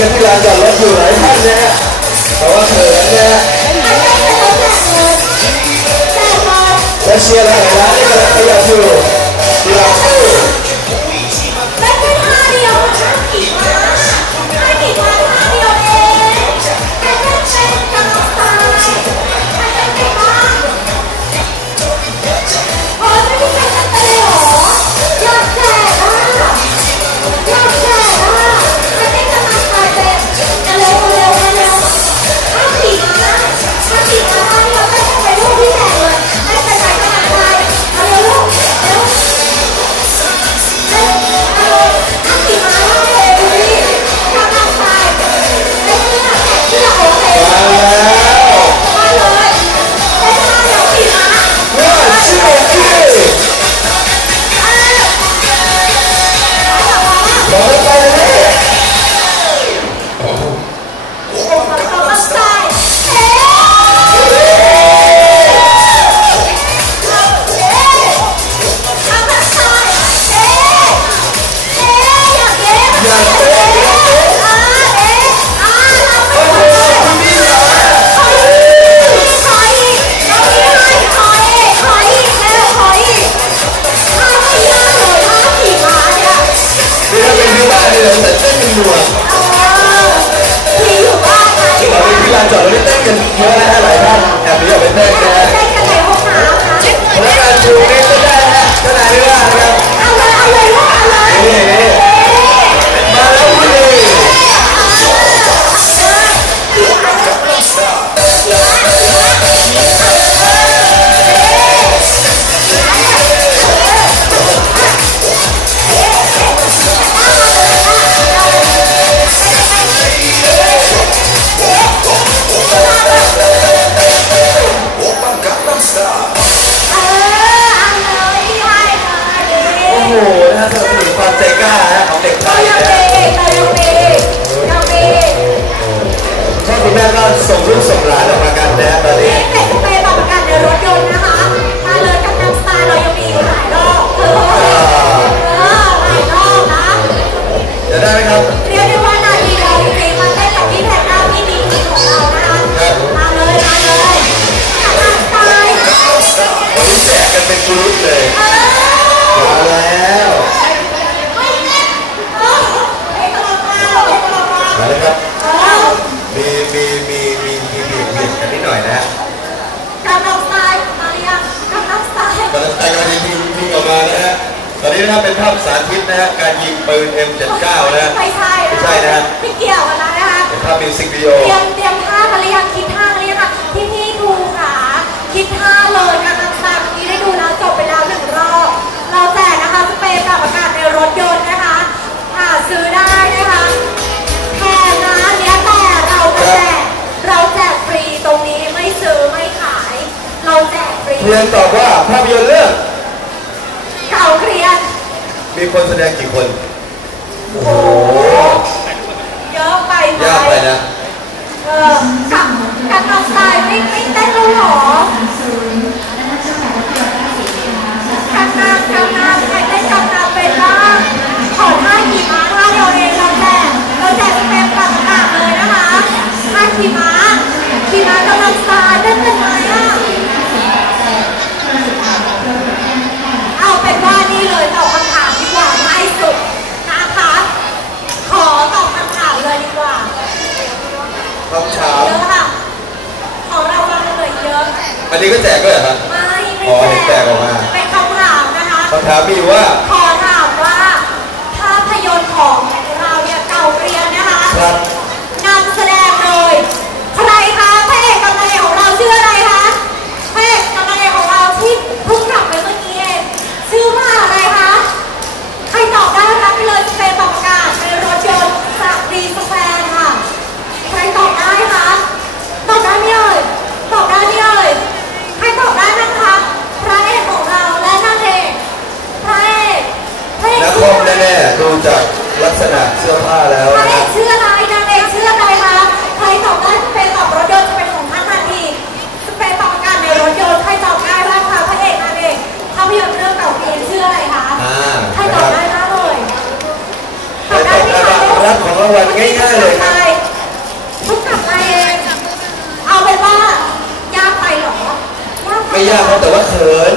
กันที่ลานจอดรถอยู่หลายท่านนะฮะแต่ว่าเขินนะฮะและเชียร์หลายร้านที่กำลังขยับอยู่ แจกกันเป็นกรุ๊ปเลยเออมาแล้วไม่เต้นเออเอกลักษณ์มาเอกลักษณ์มามาแล้วครับเออมีมีมีมีมีเบียดเบียดกันนิดหน่อยนะฮะกำลังสไตล์มาหรือยังกำลังสไตล์กำลังใจกำลังยิงยิงออกมานะฮะ ตอนนี้นะครับเป็นภาพสาธิตนะฮะ การยิงปืน M79 นะฮะไม่ใช่ไม่ใช่นะฮะไม่เกี่ยวกันแล้วนะคะเป็นภาพมิวสิกวิดีโอ กฟรีเพียงตอบว่าภาพยนตร์เรื่องเก่าเครียน มีคนแสดงกี่คน โอ้โหเยอะไปไหมยากไปนะ เออกับกับน้องสายไม่ไม่เต้นแล้วเหรอข้างหน้าข้างหน้าใครเต้นกับน้ำเป็นบ้างขอท่าขี่ม้าท่าเดียวเองเราแจกเราแจกสเต็ปปากอากาศเลยนะคะท่าขี่ม้าขี่ม้ากำลังสายเต้นเป็นไหมอะ เอาเป็นว่านี่เลยตอบคำถามดีกว่าง่ายสุดนะคะ ขอตอบคำถามเลยดีกว่าคำถามเยอะค่ะของเรามาเลยเยอะ อันนี้ก็แจกด้วยเหรอครับไม่ไม่อ๋อเห็นแจกออกมาเป็นคำถามนะคะคำถามมีอยู่ว่าขอ จากลักษณะเสื้อผ้าแล้วนางเชื่ออะไนางเอกเชื่อใะไรคะใครตอบได้สเปรย์ตอบรถยนต์จะเป็นของท่านทันทีสเปรย์ตอบการในรถยนต์ใครตอบได้บ้างคะพระเอกนางเอกภาพยนตร์เรื่องเก่าเองชื่ออะไรคะใครตอบได้บ้างเลยตอบได้ไหมรับของรางวัลง่ายๆเลยทุกกลับมาเองเอาเป็นว่ายากไปหรอไม่ยากครับแต่ว่าเขิน